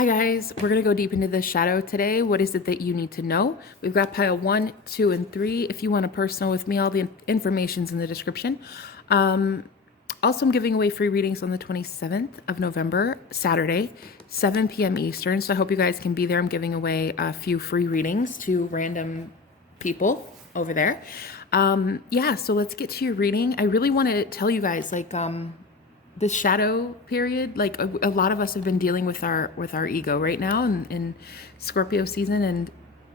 Hi guys, we're going to go deep into the shadow today. What is it that you need to know? We've got pile 1, 2, and 3. If you want a personal with me, all the information's in the description. Also, I'm giving away free readings on the 27th of November, Saturday, 7 p.m. Eastern. So I hope you guys can be there. I'm giving away a few free readings to random people over there. Yeah, so let's get to your reading. I really want to tell you guys, this shadow period, like a lot of us have been dealing with our ego right now in Scorpio season, and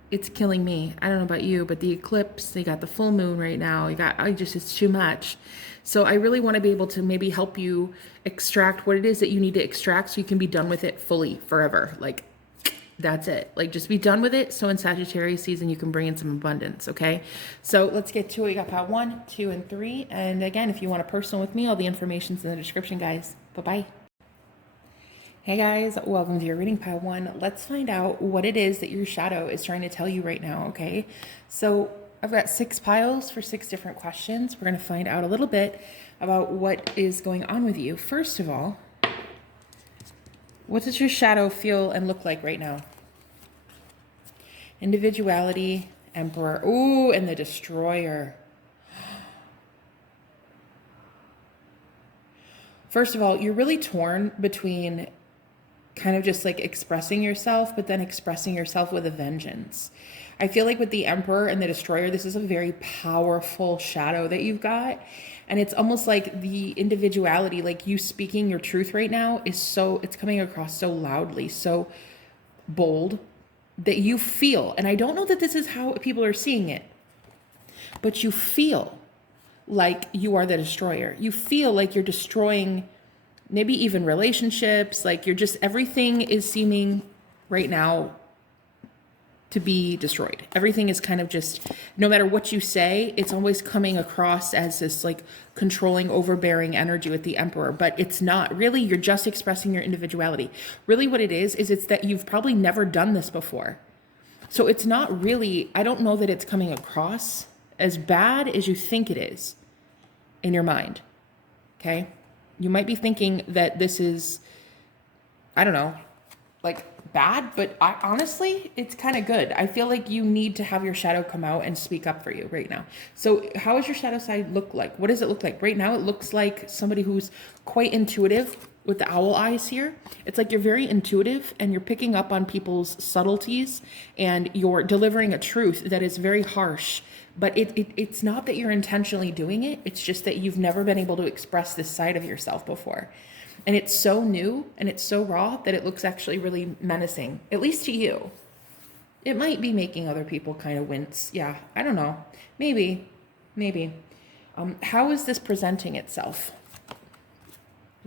it's killing me. I don't know about you, but the eclipse, you got the full moon right now, it's too much. So I really want to be able to maybe help you extract what it is that you need to extract so you can be done with it fully forever. Like, that's it. Like, just be done with it. So in Sagittarius season, you can bring in some abundance. Okay. So let's get to it. You got pile 1, 2, and 3. And again, if you want a personal with me, all the information's in the description, guys. Bye-bye. Hey guys, welcome to your reading, pile 1. Let's find out what it is that your shadow is trying to tell you right now. Okay. So I've got 6 piles for 6 different questions. We're going to find out a little bit about what is going on with you. First of all, what does your shadow feel and look like right now? Individuality, Emperor, ooh, and the Destroyer. First of all, you're really torn between kind of just like expressing yourself, but then expressing yourself with a vengeance. I feel like with the Emperor and the Destroyer, this is a very powerful shadow that you've got. And it's almost like the individuality, like you speaking your truth right now it's coming across so loudly, so bold that you feel, and I don't know that this is how people are seeing it, but you feel like you are the destroyer. You feel like you're destroying maybe even relationships, like you're just, everything is seeming right now to be destroyed. Everything is kind of just, no matter what you say, it's always coming across as this like controlling, overbearing energy with the Emperor, but it's not really. You're just expressing your individuality. Really what it is it's that you've probably never done this before. So it's not really, I don't know that it's coming across as bad as you think it is in your mind. Okay. You might be thinking that this is, I don't know, like bad, but honestly, it's kind of good. I feel like you need to have your shadow come out and speak up for you right now. So how does your shadow side look like? What does it look like? Right now, it looks like somebody who's quite intuitive with the owl eyes here. It's like you're very intuitive and you're picking up on people's subtleties and you're delivering a truth that is very harsh. But it's not that you're intentionally doing it. It's just that you've never been able to express this side of yourself before. And it's so new and it's so raw that it looks actually really menacing, at least to you. It might be making other people kind of wince. Yeah, I don't know. Maybe. How is this presenting itself?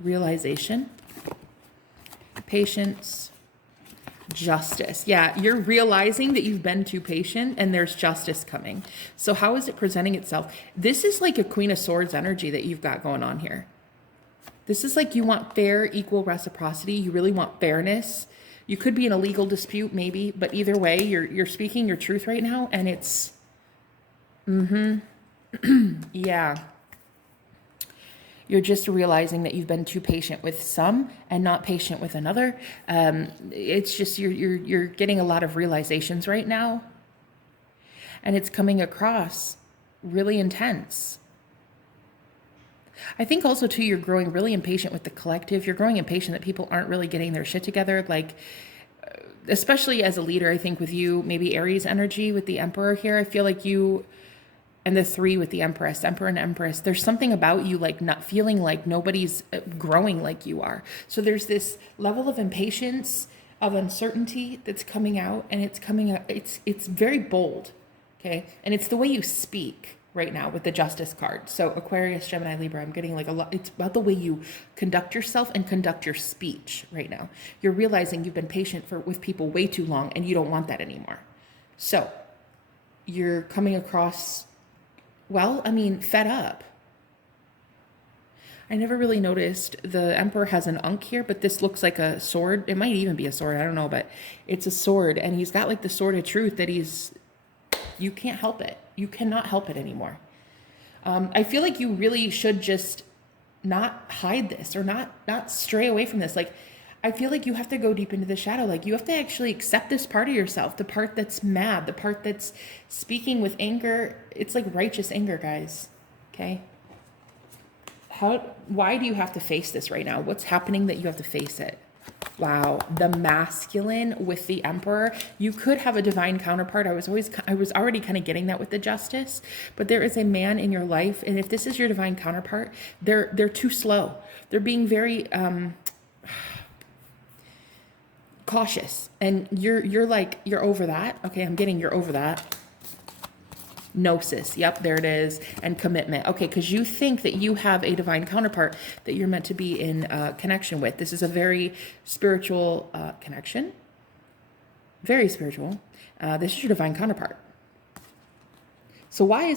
Realization, patience, justice. Yeah, you're realizing that you've been too patient and there's justice coming. So how is it presenting itself? This is like a Queen of Swords energy that you've got going on here. This is like you want fair, equal reciprocity. You really want fairness. You could be in a legal dispute maybe, but either way, you're speaking your truth right now, and it's, yeah. You're just realizing that you've been too patient with some and not patient with another. It's just you're getting a lot of realizations right now, and it's coming across really intense. I think also too, you're growing really impatient with the collective. You're growing impatient that people aren't really getting their shit together. Like, especially as a leader, I think with you, maybe Aries energy with the Emperor here, I feel like you, and the 3 with the Empress, Emperor and Empress, there's something about you like not feeling like nobody's growing like you are. So there's this level of impatience, of uncertainty that's coming out, and it's coming out, it's very bold. Okay. And it's the way you speak right now with the Justice card. So Aquarius, Gemini, Libra, I'm getting like a lot. It's about the way you conduct yourself and conduct your speech right now. You're realizing you've been patient with people way too long and you don't want that anymore. So you're coming across, well, I mean, fed up. I never really noticed the Emperor has an Ankh here, but this looks like a sword. It might even be a sword. I don't know, but it's a sword, and he's got like the sword of truth that you can't help it. You cannot help it anymore. I feel like you really should just not hide this or not stray away from this. Like, I feel like you have to go deep into the shadow. Like you have to actually accept this part of yourself, the part that's mad, the part that's speaking with anger. It's like righteous anger, guys. Okay? Why do you have to face this right now? What's happening that you have to face it? Wow, the masculine with the Emperor. You could have a divine counterpart. I was already kind of getting that with the Justice, but there is a man in your life, and if this is your divine counterpart, they're too slow. They're being very cautious, and you're like, you're over that. Okay, I'm getting you're over that. Gnosis, yep, there it is, and commitment. Okay, because you think that you have a divine counterpart that you're meant to be in connection with. This is a very spiritual connection, very spiritual. This is your divine counterpart. So why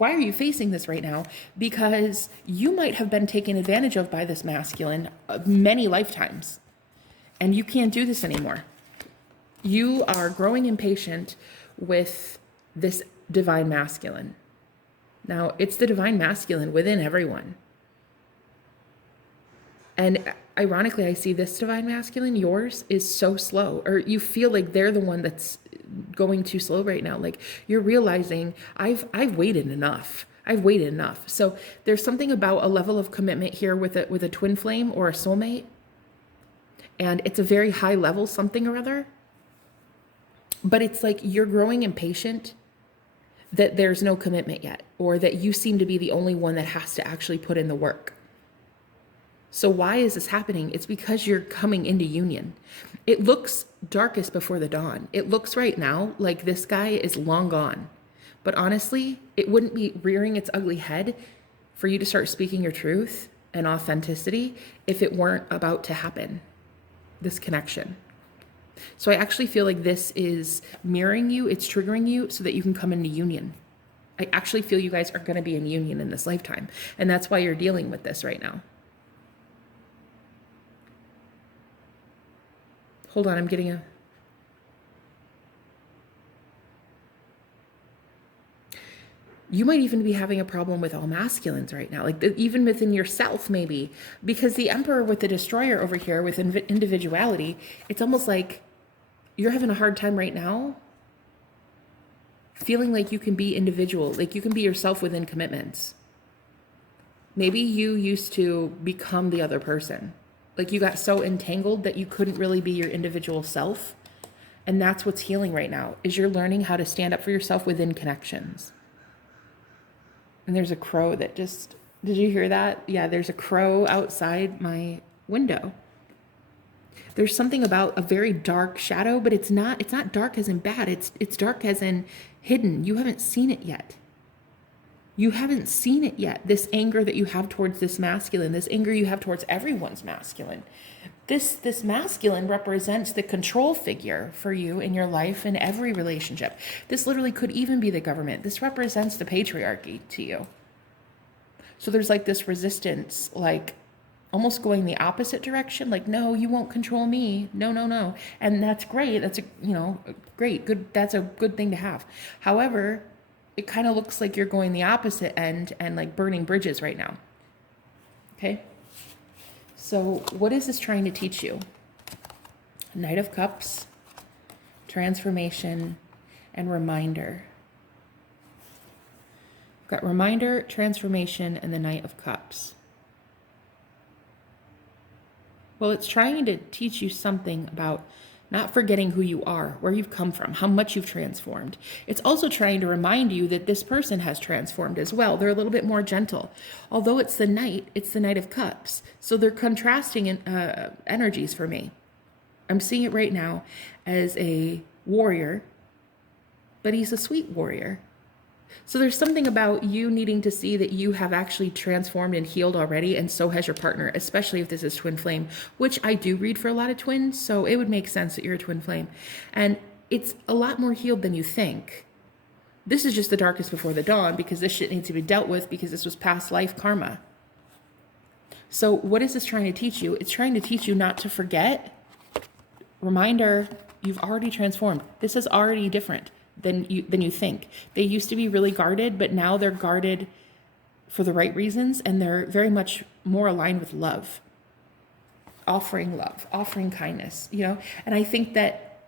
are you facing this right now? Because you might have been taken advantage of by this masculine many lifetimes, and you can't do this anymore. You are growing impatient with this divine masculine. Now, it's the divine masculine within everyone. And ironically, I see this divine masculine, yours, is so slow, or you feel like they're the one that's going too slow right now. Like you're realizing I've waited enough. I've waited enough. So there's something about a level of commitment here with a twin flame or a soulmate. And it's a very high level something or other. But it's like you're growing impatient that there's no commitment yet, or that you seem to be the only one that has to actually put in the work. So why is this happening? It's because you're coming into union. It looks darkest before the dawn. It looks right now like this guy is long gone. But honestly, it wouldn't be rearing its ugly head for you to start speaking your truth and authenticity if it weren't about to happen, this connection. So I actually feel like this is mirroring you. It's triggering you so that you can come into union. I actually feel you guys are going to be in union in this lifetime. And that's why you're dealing with this right now. Hold on, I'm getting a... You might even be having a problem with all masculines right now, like even within yourself maybe, because the Emperor with the Destroyer over here with individuality, it's almost like you're having a hard time right now feeling like you can be individual, like you can be yourself within commitments. Maybe you used to become the other person. Like you got so entangled that you couldn't really be your individual self. And that's what's healing right now, is you're learning how to stand up for yourself within connections. And there's a crow that just, did you hear that? Yeah, there's a crow outside my window. There's something about a very dark shadow, but it's not dark as in bad. It's dark as in hidden. You haven't seen it yet. You haven't seen it yet. This anger that you have towards this masculine, this anger you have towards everyone's masculine. This masculine represents the control figure for you in your life in every relationship. This literally could even be the government. This represents the patriarchy to you. So there's like this resistance, like almost going the opposite direction. Like, no, you won't control me. No, no, no. And that's great. That's great. Good. That's a good thing to have. However, it kind of looks like you're going the opposite end and like burning bridges right now. Okay. So what is this trying to teach you? Knight of Cups, transformation, and reminder. We've got reminder, transformation, and the Knight of Cups. Well, it's trying to teach you something about not forgetting who you are, where you've come from, how much you've transformed. It's also trying to remind you that this person has transformed as well. They're a little bit more gentle. Although it's the Knight of Cups. So they're contrasting energies for me. I'm seeing it right now as a warrior, but he's a sweet warrior. So there's something about you needing to see that you have actually transformed and healed already, and so has your partner, especially if this is twin flame, which I do read for a lot of twins, so it would make sense that you're a twin flame. And it's a lot more healed than you think. This is just the darkest before the dawn, because this shit needs to be dealt with, because this was past life karma. So what is this trying to teach you? It's trying to teach you not to forget. Reminder, you've already transformed. This is already different than you think. They used to be really guarded, but now they're guarded for the right reasons, and they're very much more aligned with love. offering love, offering kindness, you know? And I think that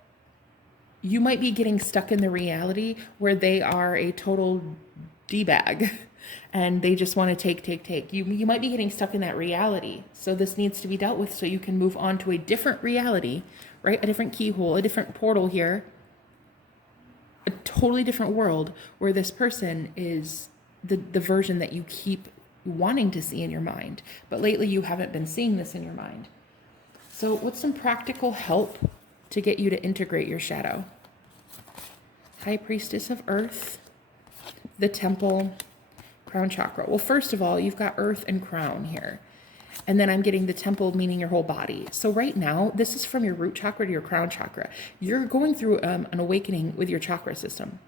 you might be getting stuck in the reality where they are a total D-bag and they just want to take. You might be getting stuck in that reality. So this needs to be dealt with so you can move on to a different reality, right? A different keyhole, a different portal here, a totally different world where this person is the version that you keep wanting to see in your mind. But lately you haven't been seeing this in your mind. So what's some practical help to get you to integrate your shadow? High Priestess of Earth, the Temple, Crown Chakra. Well, first of all, you've got Earth and Crown here. And then I'm getting the Temple, meaning your whole body. So right now, this is from your root chakra to your crown chakra. You're going through an awakening with your chakra system.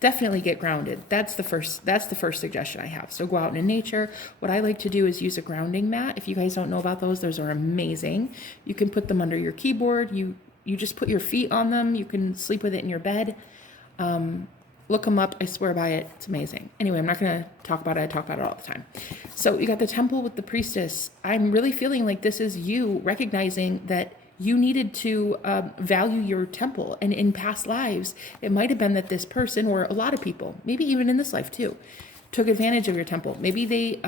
Definitely get grounded. That's the first suggestion I have. So go out in nature. What I like to do is use a grounding mat. If you guys don't know about those are amazing. You can put them under your keyboard. You just put your feet on them. You can sleep with it in your bed. Look them up. I swear by it. It's amazing. Anyway, I'm not going to talk about it. I talk about it all the time. So you got the Temple with the Priestess. I'm really feeling like this is you recognizing that you needed to value your temple. And in past lives, it might have been that this person, or a lot of people, maybe even in this life too, took advantage of your temple. Maybe they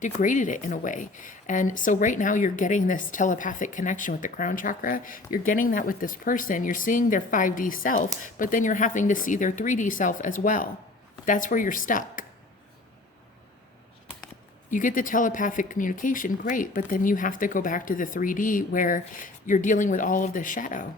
degraded it in a way. And so right now you're getting this telepathic connection with the crown chakra. You're getting that with this person. You're seeing their 5D self, but then you're having to see their 3D self as well. That's where you're stuck. You get the telepathic communication, great, but then you have to go back to the 3D where you're dealing with all of this shadow.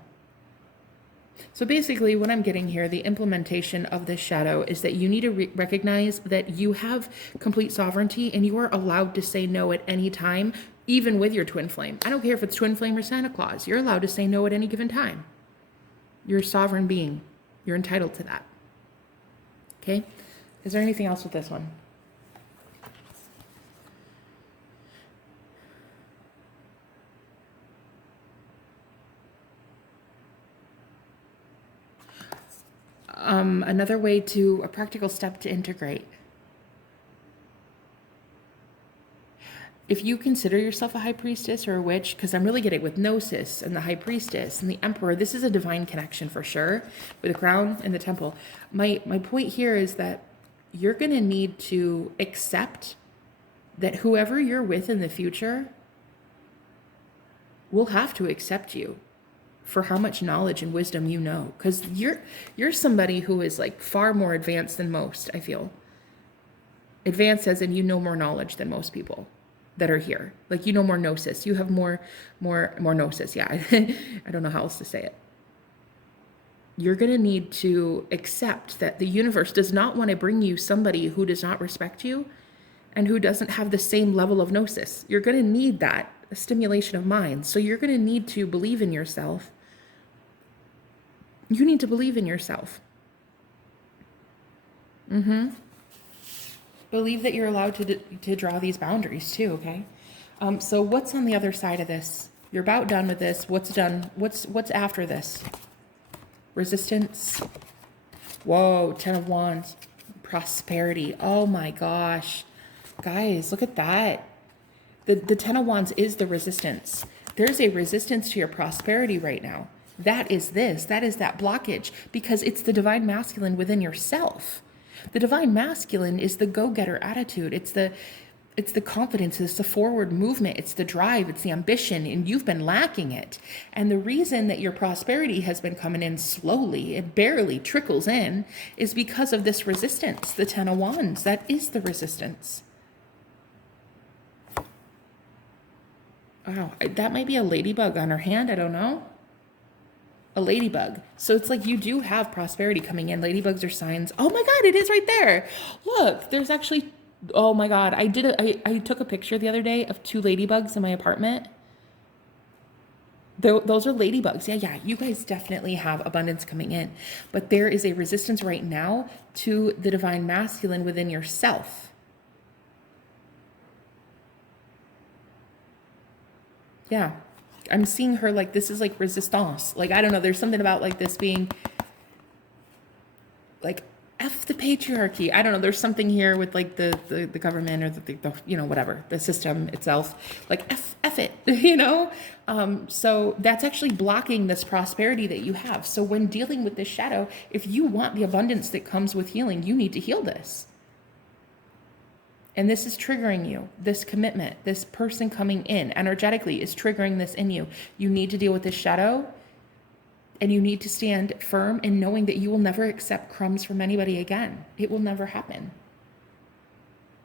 So basically what I'm getting here, the implementation of this shadow is that you need to recognize that you have complete sovereignty and you are allowed to say no at any time, even with your twin flame. I don't care if it's twin flame or Santa Claus. You're allowed to say no at any given time. You're a sovereign being. You're entitled to that. Okay? Is there anything else with this one? Another way to, a practical step to integrate. If you consider yourself a high priestess or a witch, because I'm really getting with Gnosis and the high priestess and the emperor, this is a divine connection for sure, with the crown and the temple. My point here is that you're going to need to accept that whoever you're with in the future will have to accept you for how much knowledge and wisdom you know, because you're somebody who is like far more advanced than most. I feel advanced as in you know more knowledge than most people that are here. Like you know more gnosis. You have more gnosis. Yeah, I don't know how else to say it. You're gonna need to accept that the universe does not want to bring you somebody who does not respect you and who doesn't have the same level of gnosis. You're gonna need that stimulation of mind. So you're gonna need to believe in yourself. You need to believe in yourself. Believe that you're allowed to draw these boundaries too, okay? So what's on the other side of this? You're about done with this. What's done? What's after this? Resistance. Whoa, 10 of Wands. Prosperity. Oh my gosh. Guys, look at that. The 10 of Wands is the resistance. There's a resistance to your prosperity right now. That is this. That is that blockage, because it's the divine masculine within yourself. The divine masculine is the go-getter attitude. It's the confidence. It's the forward movement. It's the drive. It's the ambition, and you've been lacking it. And the reason that your prosperity has been coming in slowly, it barely trickles in, is because of this resistance. The 10 of Wands. That is the resistance. Wow, that might be a ladybug on her hand. I don't know. A ladybug. So it's like you do have prosperity coming in. Ladybugs are signs. Oh my God, it is right there. Look, there's actually, oh my God. I took a picture the other day of 2 ladybugs in my apartment. Those are ladybugs. Yeah. You guys definitely have abundance coming in. But there is a resistance right now to the divine masculine within yourself. Yeah. I'm seeing her like this is like resistance. Like, I don't know. There's something about like this being like, F the patriarchy. I don't know. There's something here with like the government or the you know, whatever, the system itself, like F it, you know? So that's actually blocking this prosperity that you have. So when dealing with this shadow, if you want the abundance that comes with healing, you need to heal this. And this is triggering you. This commitment, this person coming in energetically is triggering this in you. You need to deal with this shadow. And you need to stand firm in knowing that you will never accept crumbs from anybody again. It will never happen.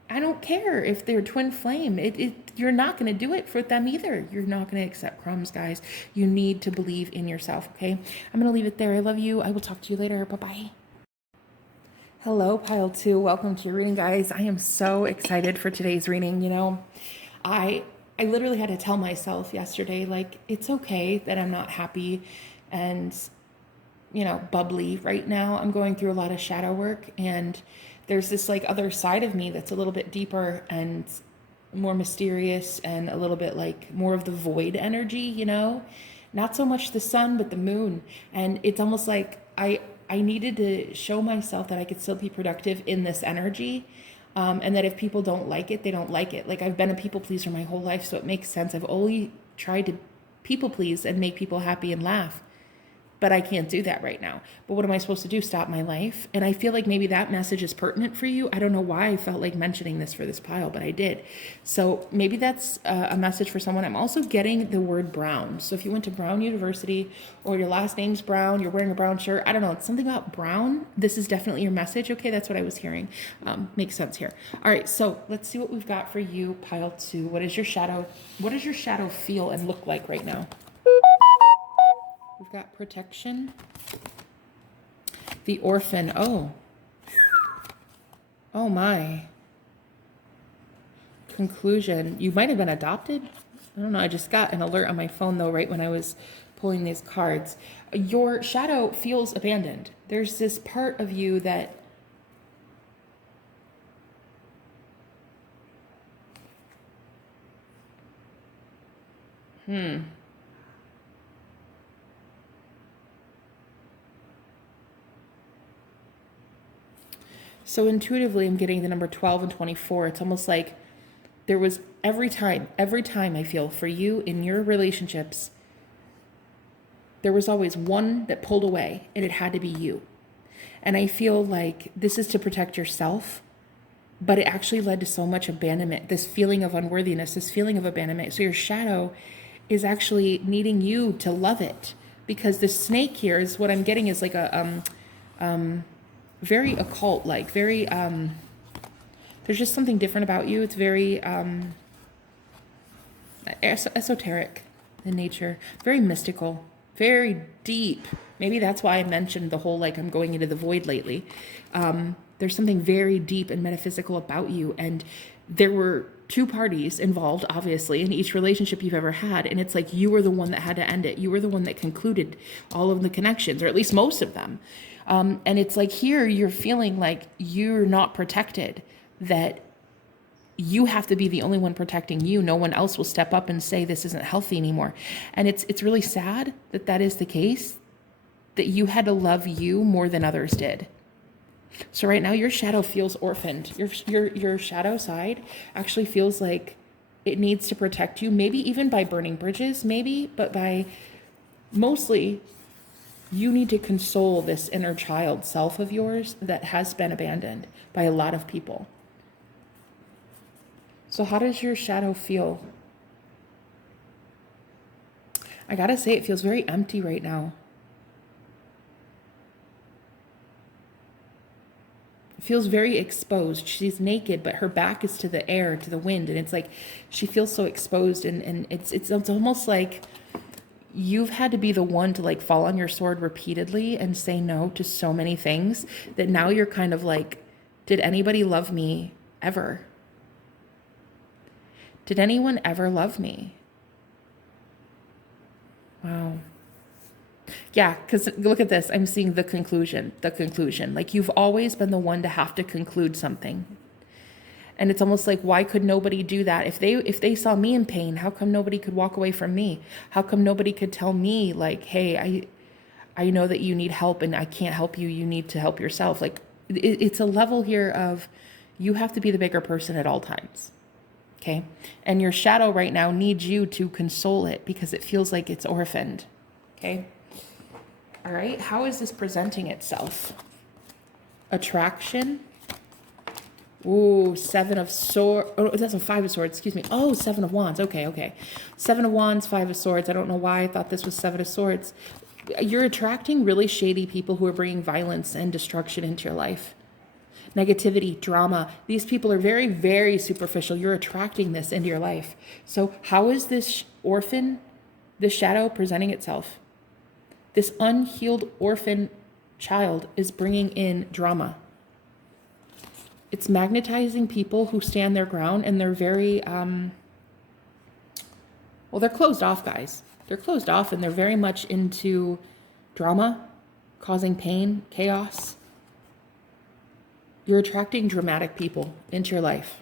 I don't care if they're twin flame. You're not going to do it for them either. You're not going to accept crumbs, guys. You need to believe in yourself, okay? I'm going to leave it there. I love you. I will talk to you later. Bye-bye. Hello, Pile 2. Welcome to your reading, guys. I am so excited for today's reading. You know, I literally had to tell myself yesterday, like, it's okay that I'm not happy and, you know, bubbly right now. I'm going through a lot of shadow work, and there's this like other side of me that's a little bit deeper and more mysterious and a little bit like more of the void energy, you know, not so much the sun, but the moon. And it's almost like I needed to show myself that I could still be productive in this energy. And that if people don't like it, they don't like it. Like, I've been a people pleaser my whole life, so it makes sense. I've only tried to people please and make people happy and laugh. But I can't do that right now. But what am I supposed to do? Stop my life? And I feel like maybe that message is pertinent for you. I don't know why I felt like mentioning this for this pile, but I did. So maybe that's a message for someone. I'm also getting the word brown. So if you went to Brown University or your last name's Brown, you're wearing a brown shirt, I don't know, it's something about brown. This is definitely your message. Okay, that's what I was hearing. Makes sense here. All right, so let's see what we've got for you, pile 2. What does your shadow feel and look like right now? We've got protection. The orphan. Oh my. Conclusion. You might have been adopted. I don't know. I just got an alert on my phone though, right when I was pulling these cards. Your shadow feels abandoned. There's this part of you that So intuitively, I'm getting the number 12 and 24. It's almost like there was every time I feel for you in your relationships, there was always one that pulled away, and it had to be you. And I feel like this is to protect yourself, but it actually led to so much abandonment, this feeling of unworthiness, this feeling of abandonment. So your shadow is actually needing you to love it, because the snake here is what I'm getting is like a very occult, like very there's just something different about you. It's very esoteric in nature, very mystical, very deep. Maybe that's why I mentioned the whole like I'm going into the void lately. There's something very deep and metaphysical about you, and there were two parties involved, obviously, in each relationship you've ever had, and it's like you were the one that had to end it. You were the one that concluded all of the connections, or at least most of them. And it's like here you're feeling like you're not protected, that you have to be the only one protecting you. No one else will step up and say this isn't healthy anymore. And it's really sad that that is the case, that you had to love you more than others did. So right now your shadow feels orphaned. Your shadow side actually feels like it needs to protect you, maybe even by burning bridges, maybe, but by mostly you need to console this inner child self of yours that has been abandoned by a lot of people. So how does your shadow feel? I gotta say, it feels very empty right now. It feels very exposed. She's naked, but her back is to the air, to the wind, and it's like she feels so exposed, and it's almost like you've had to be the one to like fall on your sword repeatedly and say no to so many things that now you're kind of like, did anybody love me ever? Did anyone ever love me? Wow. Yeah, because look at this. I'm seeing the conclusion. Like you've always been the one to have to conclude something. And it's almost like, why could nobody do that? If they saw me in pain, how come nobody could walk away from me? How come nobody could tell me like, hey, I know that you need help and I can't help you. You need to help yourself. Like, It's a level here of you have to be the bigger person at all times. Okay. And your shadow right now needs you to console it because it feels like it's orphaned. Okay. All right. How is this presenting itself? Attraction. Ooh, 7 of swords. Oh, that's a 5 of swords. Excuse me. Oh, 7 of wands. Okay. 7 of wands, 5 of swords. I don't know why I thought this was 7 of swords. You're attracting really shady people who are bringing violence and destruction into your life. Negativity, drama. These people are very, very superficial. You're attracting this into your life. So how is this orphan, this shadow presenting itself? This unhealed orphan child is bringing in drama. It's magnetizing people who stand their ground, and they're very, they're closed off, guys. They're closed off, and they're very much into drama, causing pain, chaos. You're attracting dramatic people into your life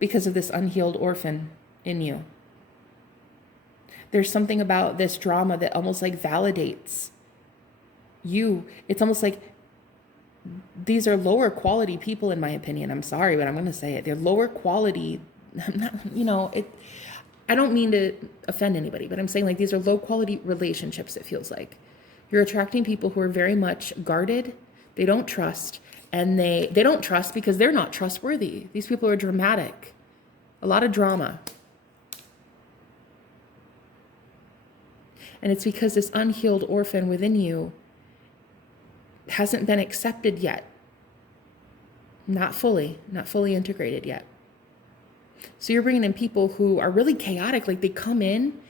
because of this unhealed orphan in you. There's something about this drama that almost like validates you. It's almost like these are lower quality people, in my opinion. I'm sorry, but I'm going to say it. They're lower quality. I don't mean to offend anybody, but I'm saying like these are low quality relationships, it feels like. You're attracting people who are very much guarded. They don't trust, and they don't trust because they're not trustworthy. These people are dramatic. A lot of drama. And it's because this unhealed orphan within you hasn't been accepted yet. Not fully integrated yet. So you're bringing in people who are really chaotic. Like they come in,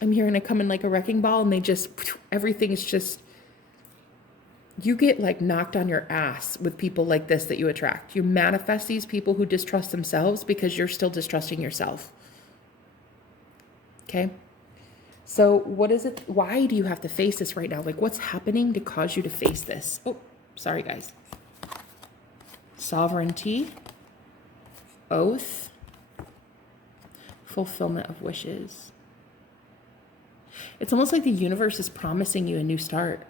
I'm hearing they come in like a wrecking ball, and they just, everything is just, you get like knocked on your ass with people like this that you attract. You manifest these people who distrust themselves because you're still distrusting yourself. Okay? So what is it? Why do you have to face this right now? Like what's happening to cause you to face this? Oh, sorry guys. Sovereignty, oath, fulfillment of wishes. It's almost like the universe is promising you a new start.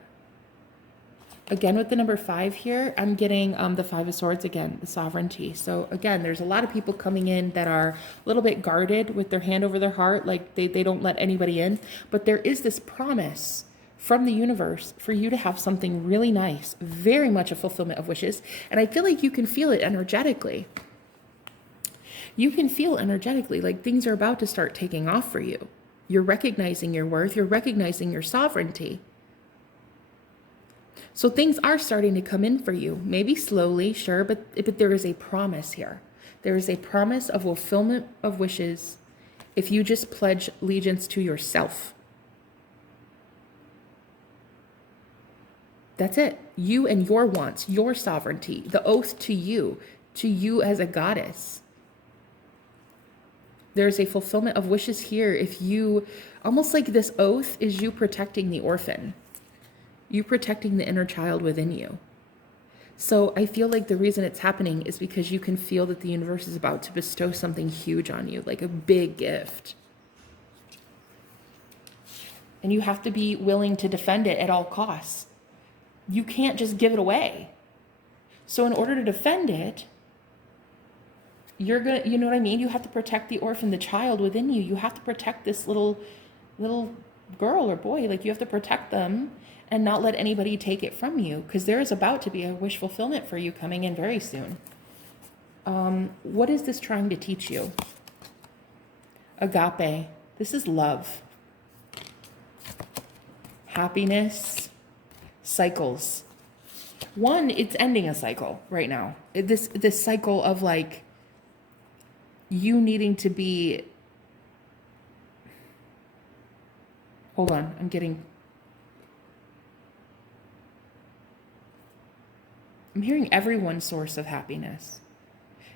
Again, with the number 5 here, I'm getting the 5 of swords again, the sovereignty. So again, there's a lot of people coming in that are a little bit guarded with their hand over their heart, like they don't let anybody in. But there is this promise from the universe for you to have something really nice, very much a fulfillment of wishes. And I feel like you can feel it energetically. You can feel energetically like things are about to start taking off for you. You're recognizing your worth. You're recognizing your sovereignty. So things are starting to come in for you, maybe slowly, sure, but there is a promise here. There is a promise of fulfillment of wishes if you just pledge allegiance to yourself. That's it. You and your wants, your sovereignty, the oath to you as a goddess. There's a fulfillment of wishes here if you, almost like this oath is you protecting the orphan. You protecting the inner child within you. So I feel like the reason it's happening is because you can feel that the universe is about to bestow something huge on you, like a big gift. And you have to be willing to defend it at all costs. You can't just give it away. So in order to defend it, you know what I mean? You have to protect the orphan, the child within you. You have to protect this little girl or boy. Like you have to protect them and not let anybody take it from you, because there is about to be a wish fulfillment for you coming in very soon. What is this trying to teach you? Agape. This is love. Happiness. Cycles. One, it's ending a cycle right now. This cycle of like you needing to be, hold on, I'm hearing everyone's source of happiness.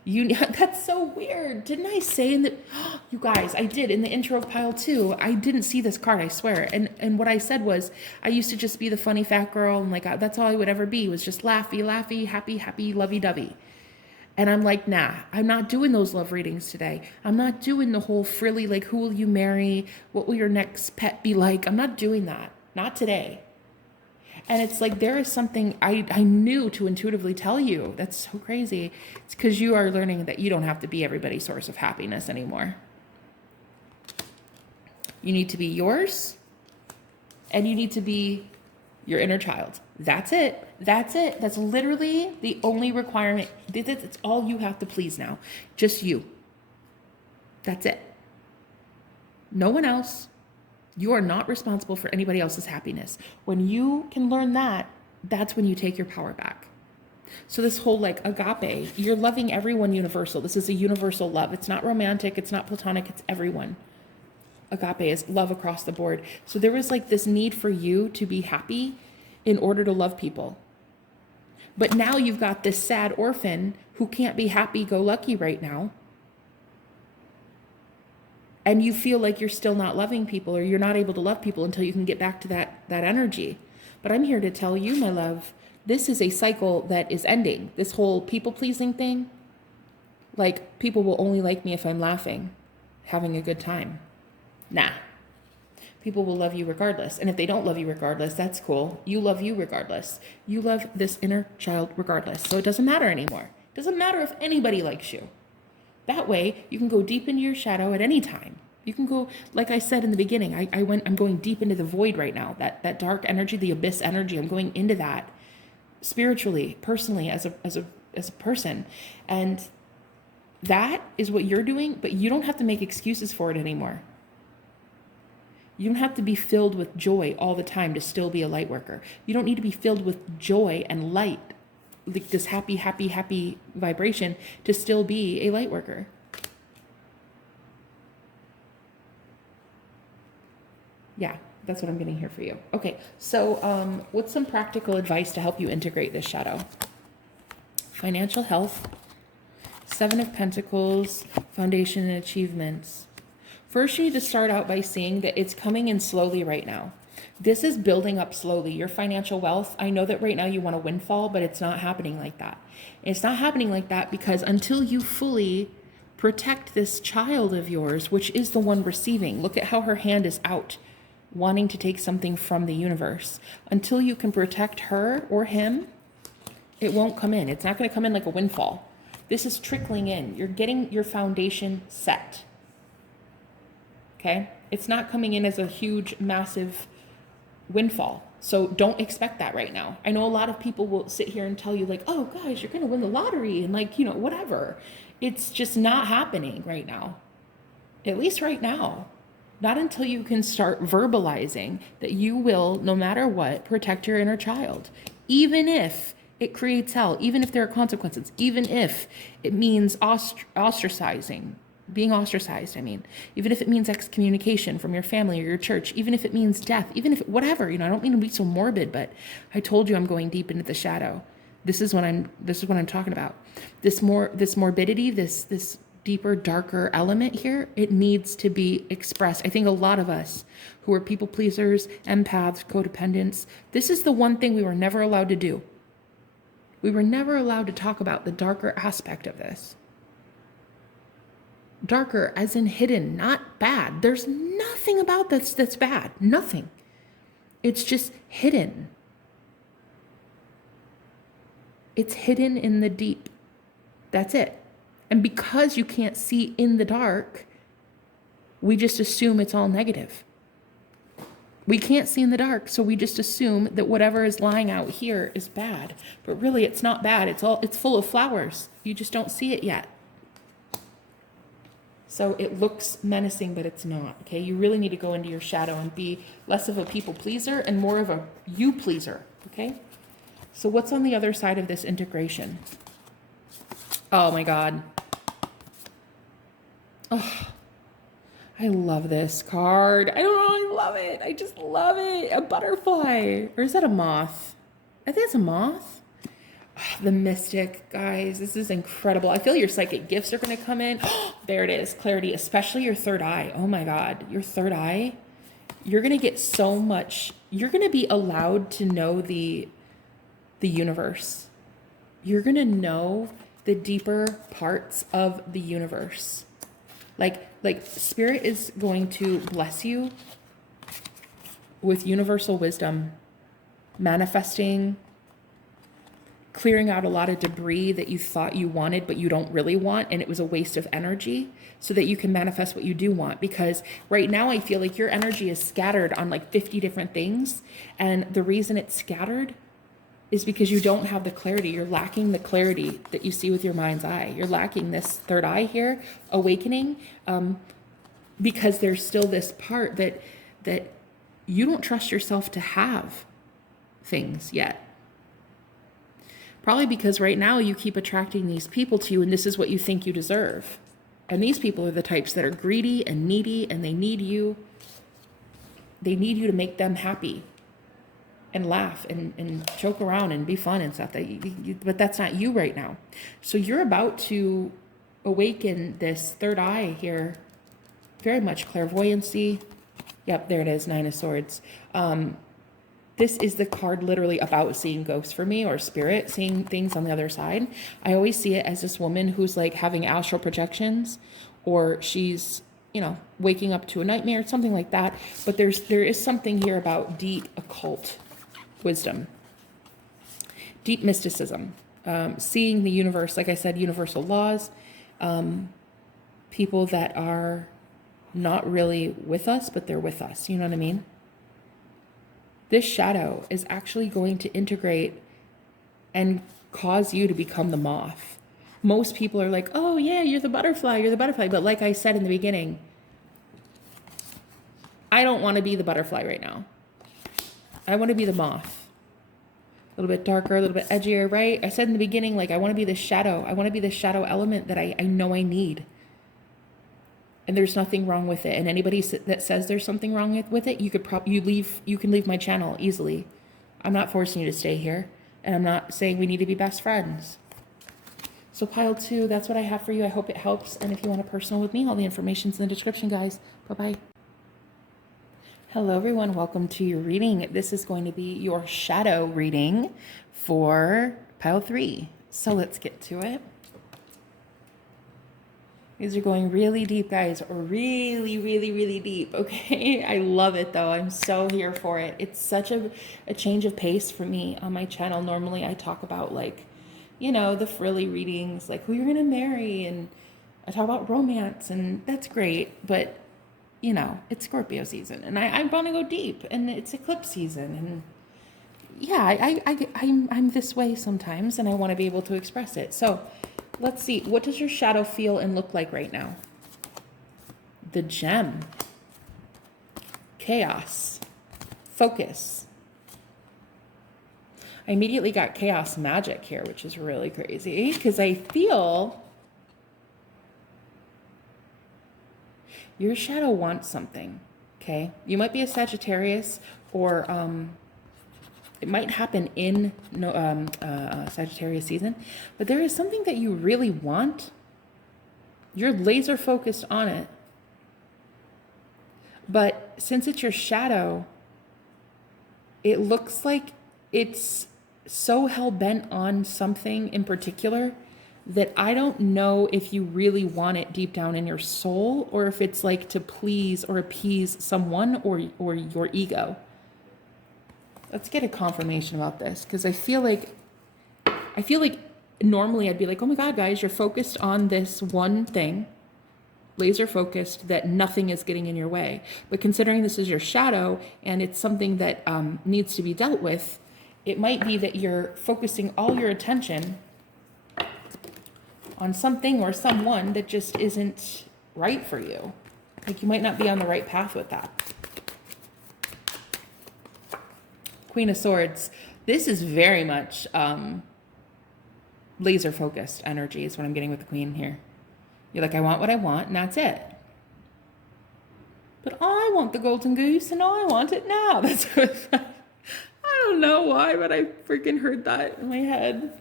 That's so weird. Didn't I say in the, you guys, I did in the intro of pile 2, I didn't see this card, I swear. And what I said was, I used to just be the funny fat girl, and like, that's all I would ever be, was just laughy, happy, lovey-dovey. And I'm like, nah, I'm not doing those love readings today. I'm not doing the whole frilly, like, who will you marry? What will your next pet be like? I'm not doing that. Not today. And it's like, there is something I knew to intuitively tell you. That's so crazy. It's because you are learning that you don't have to be everybody's source of happiness anymore. You need to be yours, and you need to be your inner child. That's it. That's it. That's literally the only requirement. It's all you have to please now. Just you. That's it. No one else. You are not responsible for anybody else's happiness. When you can learn that, that's when you take your power back. So this whole like agape, you're loving everyone universal. This is a universal love. It's not romantic. It's not platonic. It's everyone. Agape is love across the board. So there was like this need for you to be happy in order to love people. But now you've got this sad orphan who can't be happy-go-lucky right now. And you feel like you're still not loving people, or you're not able to love people until you can get back to that energy. But I'm here to tell you, my love, this is a cycle that is ending. This whole people-pleasing thing, like people will only like me if I'm laughing, having a good time. Nah. People will love you regardless. And if they don't love you regardless, that's cool. You love you regardless. You love this inner child regardless. So it doesn't matter anymore. It doesn't matter if anybody likes you. That way, you can go deep into your shadow at any time. You can go, like I said in the beginning, I'm going deep into the void right now. That dark energy, the abyss energy, I'm going into that spiritually, personally, as a person. And that is what you're doing, but you don't have to make excuses for it anymore. You don't have to be filled with joy all the time to still be a light worker. You don't need to be filled with joy and light, like this happy, happy, happy vibration to still be a light worker. Yeah, that's what I'm getting here for you. Okay, so what's some practical advice to help you integrate this shadow? Financial health, 7 of Pentacles, foundation and achievements. First, you need to start out by seeing that it's coming in slowly right now. This is building up slowly. Your financial wealth, I know that right now you want a windfall, but it's not happening like that. It's not happening like that because until you fully protect this child of yours, which is the one receiving, look at how her hand is out, wanting to take something from the universe. Until you can protect her or him, it won't come in. It's not going to come in like a windfall. This is trickling in. You're getting your foundation set. Okay? It's not coming in as a huge, massive windfall. So don't expect that right now. I know a lot of people will sit here and tell you like, oh guys, you're going to win the lottery and like, whatever. It's just not happening right now. At least right now. Not until you can start verbalizing that you will, no matter what, protect your inner child. Even if it creates hell, even if there are consequences, even if it means ostracizing, being ostracized, even if it means excommunication from your family or your church, even if it means death, even if whatever, I don't mean to be so morbid, but I told you I'm going deep into the shadow. This is what I'm talking about. This morbidity, this deeper, darker element here, it needs to be expressed. I think a lot of us who are people pleasers, empaths, codependents, this is the one thing we were never allowed to do. We were never allowed to talk about the darker aspect of this. Darker as in hidden, not bad. There's nothing about this that's bad. Nothing. It's just hidden. It's hidden in the deep. That's it. And because you can't see in the dark, we just assume it's all negative. We can't see in the dark, so we just assume that whatever is lying out here is bad. But really, it's not bad. It's full of flowers. You just don't see it yet. So it looks menacing, but it's not, okay? You really need to go into your shadow and be less of a people pleaser and more of a you pleaser, okay? So what's on the other side of this integration? Oh my God. Oh, I love this card. I don't know, I love it. I just love it. A butterfly. Or is that a moth? I think it's a moth. The mystic, guys, this is incredible. I feel your psychic gifts are going to come in. There it is, clarity, especially your third eye. Oh my God, your third eye. You're going to get so much. You're going to be allowed to know the universe. You're going to know the deeper parts of the universe. Like Spirit is going to bless you with universal wisdom. manifesting, clearing out a lot of debris that you thought you wanted, but you don't really want. And it was a waste of energy so that you can manifest what you do want. Because right now I feel like your energy is scattered on like 50 different things. And the reason it's scattered is because you don't have the clarity. You're lacking the clarity that you see with your mind's eye. You're lacking this third eye here, awakening, because there's still this part that you don't trust yourself to have things yet. Probably because right now you keep attracting these people to you and this is what you think you deserve. And these people are the types that are greedy and needy and they need you. They need you to make them happy and laugh and joke around and be fun and stuff. But that's not you right now. So you're about to awaken this third eye here. Very much clairvoyancy. Yep, there it is, Nine of Swords. This is the card literally about seeing ghosts for me, or spirit, seeing things on the other side. I always see it as this woman who's like having astral projections, or she's, you know, waking up to a nightmare, something like that. But there is something here about deep occult wisdom, deep mysticism, seeing the universe, like I said, universal laws, people that are not really with us, but they're with us. You know what I mean? This shadow is actually going to integrate and cause you to become the moth. Most people are like, oh yeah, you're the butterfly, you're the butterfly. But like I said in the beginning, I don't want to be the butterfly right now. I want to be the moth. A little bit darker, a little bit edgier, right? I said in the beginning, like I want to be the shadow. I want to be the shadow element that I know I need. And there's nothing wrong with it. And anybody that says there's something wrong with it, you can leave my channel easily. I'm not forcing you to stay here. And I'm not saying we need to be best friends. So pile 2, that's what I have for you. I hope it helps. And if you want a personal with me, all the information's in the description, guys. Bye-bye. Hello, everyone. Welcome to your reading. This is going to be your shadow reading for pile 3. So let's get to it. These are going really deep, guys, or really, really, really deep, okay? I love it, though. I'm so here for it. It's such a change of pace for me on my channel. Normally, I talk about, like, you know, the frilly readings, like who you're going to marry, and I talk about romance, and that's great, but, you know, it's Scorpio season, and I want to go deep, and it's eclipse season, and yeah, I'm this way sometimes, and I want to be able to express it. So let's see. What does your shadow feel and look like right now? The gem. Chaos. Focus. I immediately got chaos magic here, which is really crazy because I feel your shadow wants something, okay? You might be a Sagittarius, or it might happen in Sagittarius season, but there is something that you really want. You're laser focused on it. But since it's your shadow, it looks like it's so hell-bent on something in particular that I don't know if you really want it deep down in your soul, or if it's like to please or appease someone or your ego. Let's get a confirmation about this, because I feel like normally I'd be like, oh my God, guys, you're focused on this one thing, laser focused, that nothing is getting in your way. But considering this is your shadow and it's something that needs to be dealt with, it might be that you're focusing all your attention on something or someone that just isn't right for you. Like you might not be on the right path with that. Queen of Swords. This is very much laser focused energy is what I'm getting with the Queen here. You're like, I want what I want, and that's it. But I want the golden goose, and I want it now. That's what I don't know why, but I freaking heard that in my head.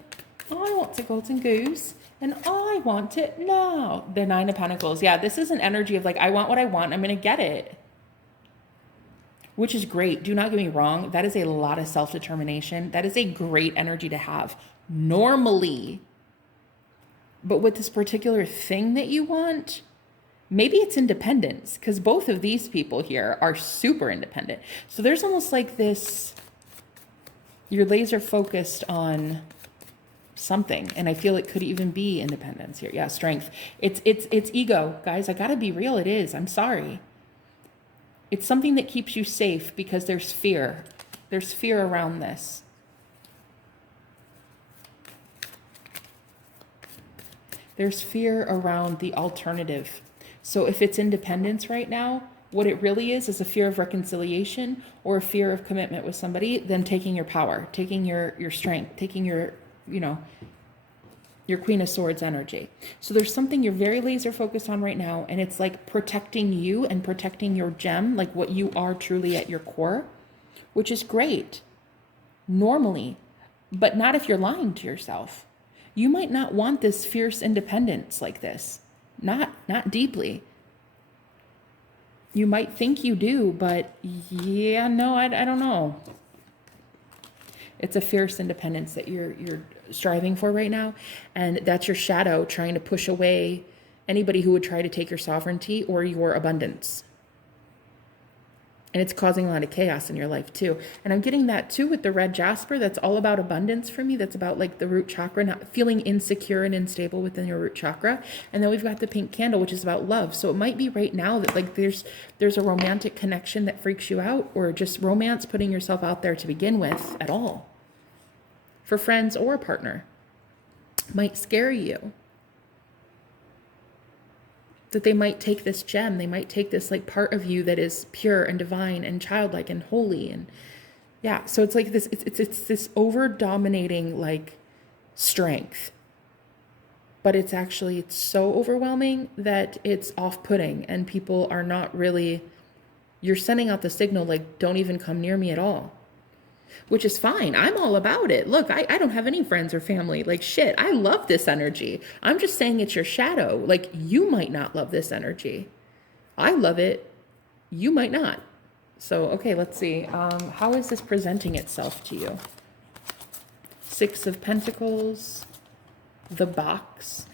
I want the golden goose, and I want it now. The Nine of Pentacles. Yeah, this is an energy of like, I want what I want, I'm going to get it. Which is great. Do not get me wrong. That is a lot of self-determination. That is a great energy to have normally. But with this particular thing that you want, maybe it's independence, because both of these people here are super independent. So there's almost like this You're laser focused on something, and I feel it could even be independence here. Yeah, strength. It's ego, guys. I gotta be real. It is. I'm sorry. It's something that keeps you safe because there's fear. There's fear around this. There's fear around the alternative. So if it's independence right now, what it really is a fear of reconciliation or a fear of commitment with somebody, then taking your power, taking your strength, taking your, you know, your Queen of Swords energy. So there's something you're very laser focused on right now, and it's like protecting you and protecting your gem, like what you are truly at your core, which is great normally, but not if you're lying to yourself. You might not want this fierce independence like this, not deeply. You might think you do, but yeah, no, I don't know. It's a fierce independence that you're striving for right now, and that's your shadow trying to push away anybody who would try to take your sovereignty or your abundance. And it's causing a lot of chaos in your life too. And I'm getting that too with the red jasper. That's all about abundance for me. That's about like the root chakra, not feeling insecure and unstable within your root chakra. And then we've got the pink candle, which is about love. So it might be right now that like there's a romantic connection that freaks you out, or just romance, putting yourself out there to begin with at all, for friends or a partner, might scare you. That they might take this gem, they might take this like part of you that is pure and divine and childlike and holy. And yeah, so it's like this, it's this over dominating like strength, but it's so overwhelming that it's off-putting, and people are not really, you're sending out the signal like, don't even come near me at all. Which is fine. I'm all about it. Look, I don't have any friends or family. Like, shit, I love this energy. I'm just saying it's your shadow. Like, you might not love this energy. I love it. You might not. So, okay, let's see. How is this presenting itself to you? Six of Pentacles, the box,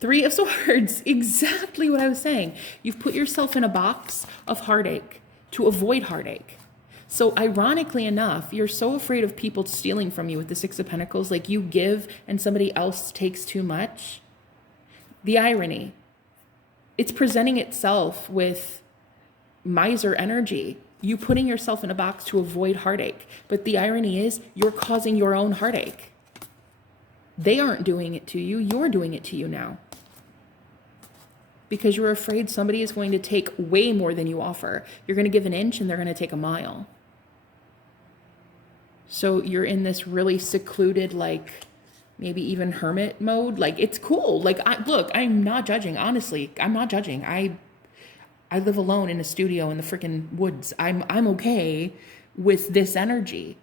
Three of Swords, exactly what I was saying. You've put yourself in a box of heartache to avoid heartache. So ironically enough, you're so afraid of people stealing from you with the Six of Pentacles, like you give and somebody else takes too much. The irony, it's presenting itself with miser energy, you putting yourself in a box to avoid heartache. But the irony is you're causing your own heartache. They aren't doing it to you, you're doing it to you now. Because you're afraid somebody is going to take way more than you offer. You're going to give an inch and they're going to take a mile. So you're in this really secluded, like maybe even hermit mode. Like it's cool. Like look, I'm not judging. Honestly, I'm not judging. I live alone in a studio in the freaking woods. I'm okay with this energy.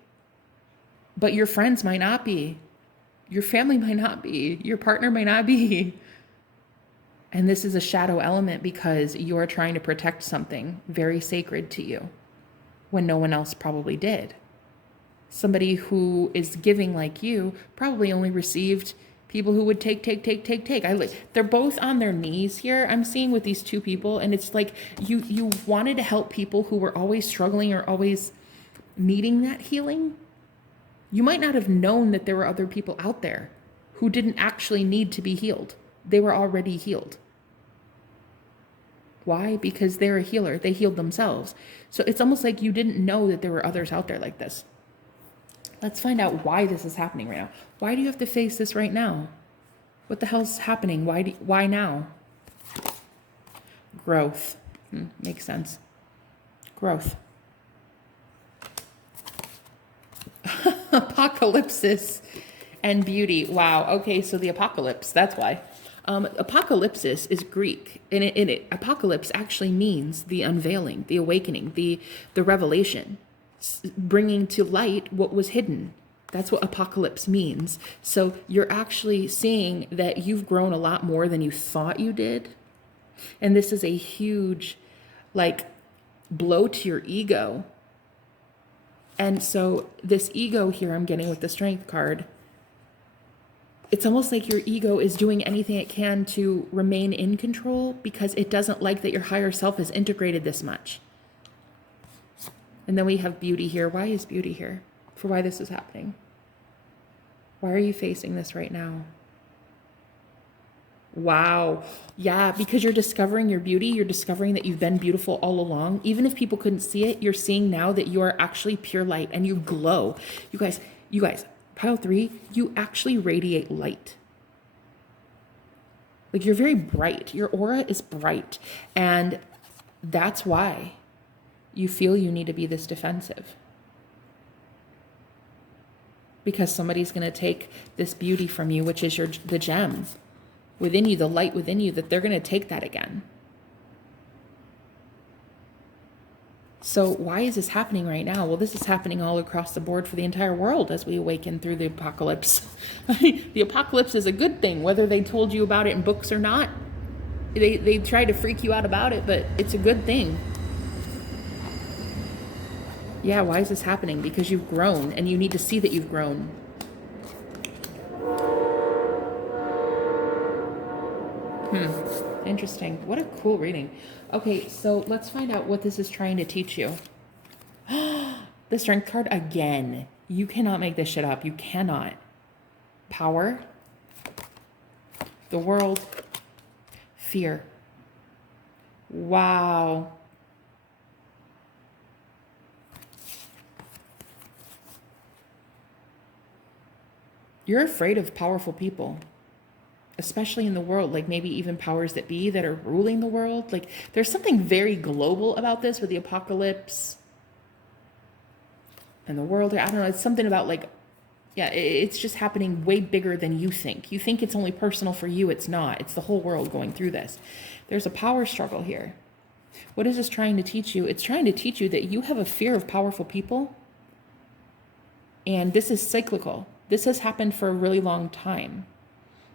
But your friends might not be. Your family might not be. Your partner might not be. And this is a shadow element because you're trying to protect something very sacred to you when no one else probably did. Somebody who is giving like you probably only received people who would take. They're both on their knees here. I'm seeing with these two people, and it's like you wanted to help people who were always struggling or always needing that healing. You might not have known that there were other people out there who didn't actually need to be healed. They were already healed. Why? Because they're a healer. They healed themselves. So it's almost like you didn't know that there were others out there like this. Let's find out why this is happening right now. Why do you have to face this right now? What the hell's happening? Why now? Growth. Makes sense. Growth. Apocalypsis and beauty. Wow. Okay, so the apocalypse, that's why. Apocalypsis is Greek, and apocalypse actually means the unveiling, the awakening, the revelation, bringing to light what was hidden. That's what apocalypse means. So you're actually seeing that you've grown a lot more than you thought you did. And this is a huge, like, blow to your ego. And so this ego here I'm getting with the Strength card, it's almost like your ego is doing anything it can to remain in control because it doesn't like that your higher self is integrated this much. And then we have beauty here. Why is beauty here? for why this is happening. Why are you facing this right now? Wow. Yeah, because you're discovering your beauty. You're discovering that you've been beautiful all along. Even if people couldn't see it, you're seeing now that you are actually pure light and you glow. You guys, pile 3, you actually radiate light. Like, you're very bright. Your aura is bright. And that's why you feel you need to be this defensive. Because somebody's going to take this beauty from you, which is the gem within you, the light within you, that they're going to take that again. So why is this happening right now? Well, this is happening all across the board for the entire world as we awaken through the apocalypse. The apocalypse is a good thing, whether they told you about it in books or not. They try to freak you out about it, but it's a good thing. Yeah, why is this happening? Because you've grown and you need to see that you've grown. Interesting. What a cool reading. Okay, so let's find out what this is trying to teach you. The Strength card again. You cannot make this shit up. You cannot. Power. The World. Fear. Wow. You're afraid of powerful people, especially in the world, like maybe even powers that be that are ruling the world. Like, there's something very global about this with the apocalypse and the world. I don't know. It's something about, like, yeah, it's just happening way bigger than you think. You think it's only personal for you. It's not. It's the whole world going through this. There's a power struggle here. What is this trying to teach you? It's trying to teach you that you have a fear of powerful people. And this is cyclical. This has happened for a really long time,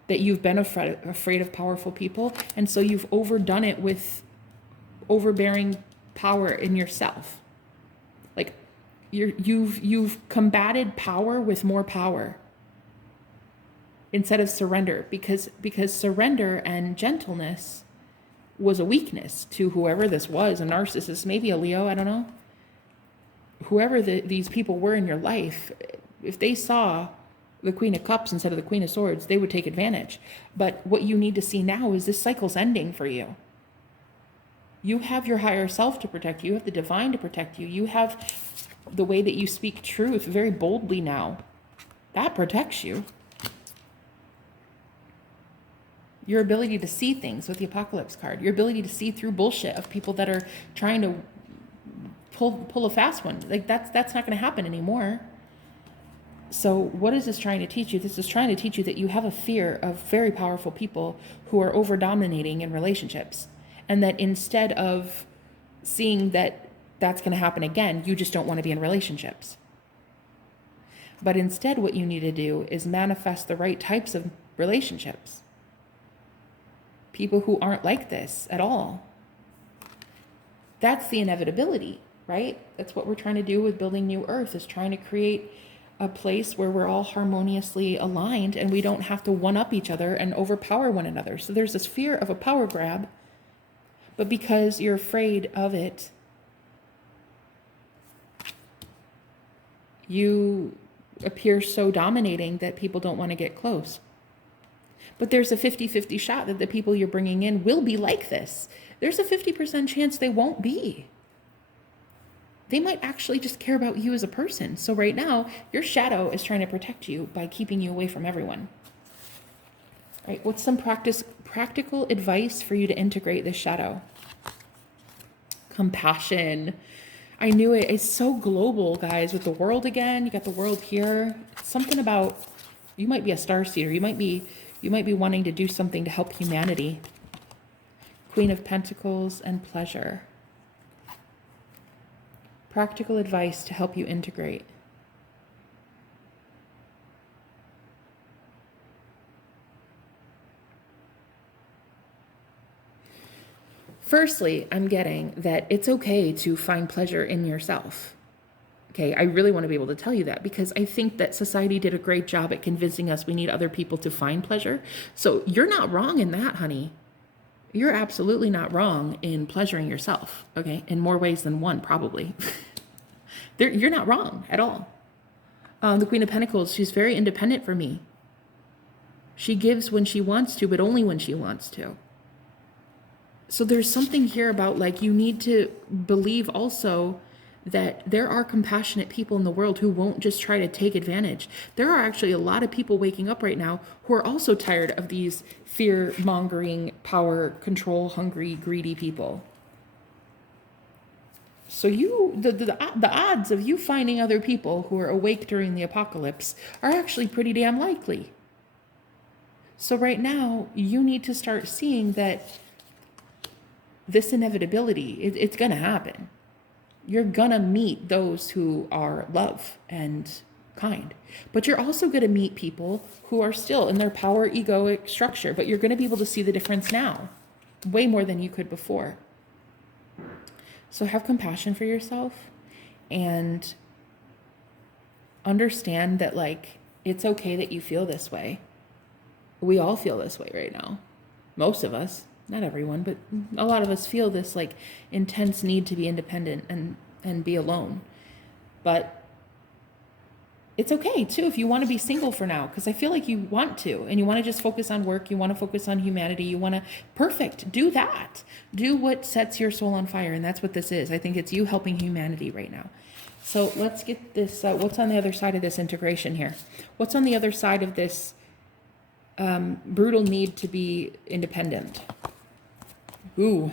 that you've been afraid of powerful people. And so you've overdone it with overbearing power in yourself. Like, you've combated power with more power instead of surrender, because surrender and gentleness was a weakness to whoever this was, a narcissist, maybe a Leo, I don't know. Whoever these people were in your life, if they saw the Queen of Cups instead of the Queen of Swords, they would take advantage. But what you need to see now is this cycle's ending for you. You have your higher self to protect you. You have the divine to protect you. You have the way that you speak truth very boldly now. That protects you. Your ability to see things with the Apocalypse card. Your ability to see through bullshit of people that are trying to pull a fast one. Like, that's not going to happen anymore. So what is this trying to teach you? This is trying to teach you that you have a fear of very powerful people who are over-dominating in relationships. And that instead of seeing that that's going to happen again, you just don't want to be in relationships. But instead, what you need to do is manifest the right types of relationships. People who aren't like this at all. That's the inevitability, right? That's what we're trying to do with building New Earth, is trying to create a place where we're all harmoniously aligned and we don't have to one-up each other and overpower one another. So there's this fear of a power grab, but because you're afraid of it, you appear so dominating that people don't want to get close. But there's a 50-50 shot that the people you're bringing in will be like this. There's a 50% chance they won't be. They might actually just care about you as a person. So right now, your shadow is trying to protect you by keeping you away from everyone. All right, what's some practical advice for you to integrate this shadow? Compassion. I knew it. It's so global, guys, with the world again. You got the world here. It's something about, you might be a starseeder. You might be wanting to do something to help humanity. Queen of Pentacles and pleasure. Practical advice to help you integrate. Firstly, I'm getting that it's okay to find pleasure in yourself. Okay, I really want to be able to tell you that, because I think that society did a great job at convincing us we need other people to find pleasure. So you're not wrong in that, honey. You're absolutely not wrong in pleasuring yourself, okay? In more ways than one, probably. You're not wrong at all. The Queen of Pentacles, she's very independent for me. She gives when she wants to, but only when she wants to. So there's something here about like you need to believe also that there are compassionate people in the world who won't just try to take advantage. There are actually a lot of people waking up right now who are also tired of these fear-mongering, power, control, hungry, greedy people. So the odds of you finding other people who are awake during the apocalypse are actually pretty damn likely. So right now, you need to start seeing that this inevitability, it's going to happen. You're going to meet those who are love and kind. But you're also going to meet people who are still in their power egoic structure. But you're going to be able to see the difference now, way more than you could before. So have compassion for yourself and understand that, like, it's okay that you feel this way. We all feel this way right now. Most of us, not everyone, but a lot of us feel this like intense need to be independent and be alone. But it's okay too if you want to be single for now, because I feel like you want to, and you want to just focus on work, you want to focus on humanity, you want to, perfect, do that. Do what sets your soul on fire, and that's what this is. I think it's you helping humanity right now. So let's get this, what's on the other side of this integration here? What's on the other side of this brutal need to be independent? Ooh,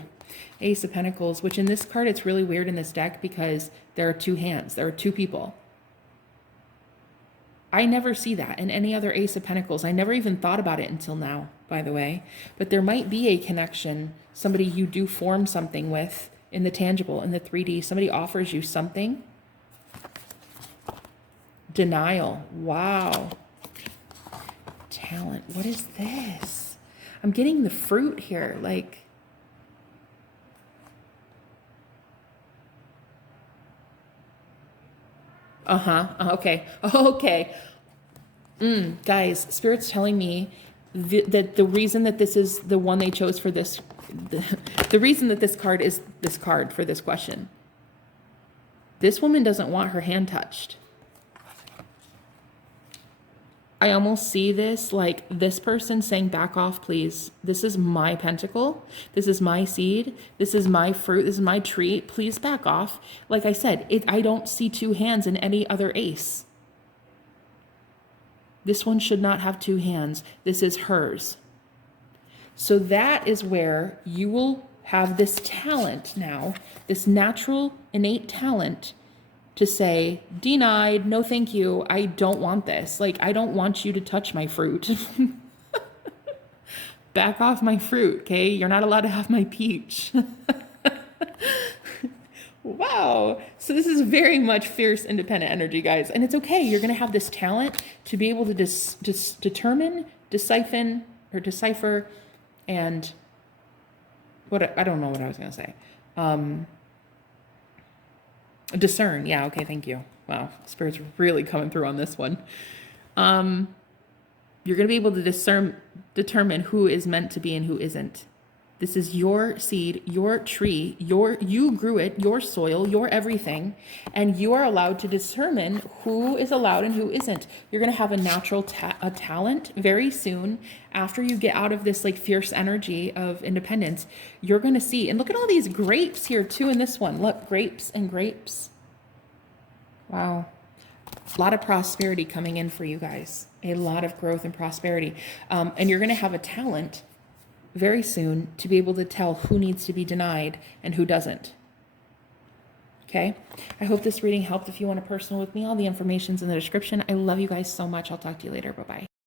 Ace of Pentacles, which in this card, it's really weird in this deck because there are two hands. There are two people. I never see that in any other Ace of Pentacles. I never even thought about it until now, by the way. But there might be a connection, somebody you do form something with in the tangible, in the 3D. Somebody offers you something. Denial. Wow. Talent. What is this? I'm getting the fruit here. Like, okay. Okay. Guys, Spirit's telling me that the reason that this is the one they chose for this, the reason that this card is this card for this question. This woman doesn't want her hand touched. I almost see this like this person saying, back off, please. This is my pentacle. This is my seed. This is my fruit. This is my treat. Please back off. Like I said, I don't see two hands in any other ace. This one should not have two hands. This is hers. So that is where you will have this talent now, this natural, innate talent to say, denied, no thank you, I don't want this. Like, I don't want you to touch my fruit. Back off my fruit, okay? You're not allowed to have my peach. Wow. So this is very much fierce, independent energy, guys. And it's okay. You're going to have this talent to be able to determine, decipher, and what, I don't know what I was going to say. Discern. Yeah. Okay. Thank you. Wow. Spirit's really coming through on this one. You're going to be able to determine who is meant to be and who isn't. This is your seed, your tree, you grew it, your soil, your everything, and you are allowed to determine who is allowed and who isn't. You're going to have a natural talent very soon after you get out of this like fierce energy of independence. You're going to see, and look at all these grapes here too in this one. Look, grapes and grapes. Wow. A lot of prosperity coming in for you guys. A lot of growth and prosperity. And you're going to have a talent very soon to be able to tell who needs to be denied and who doesn't. Okay? I hope this reading helped. If you want a personal with me, all the information's in the description. I love you guys so much. I'll talk to you later. Bye-bye.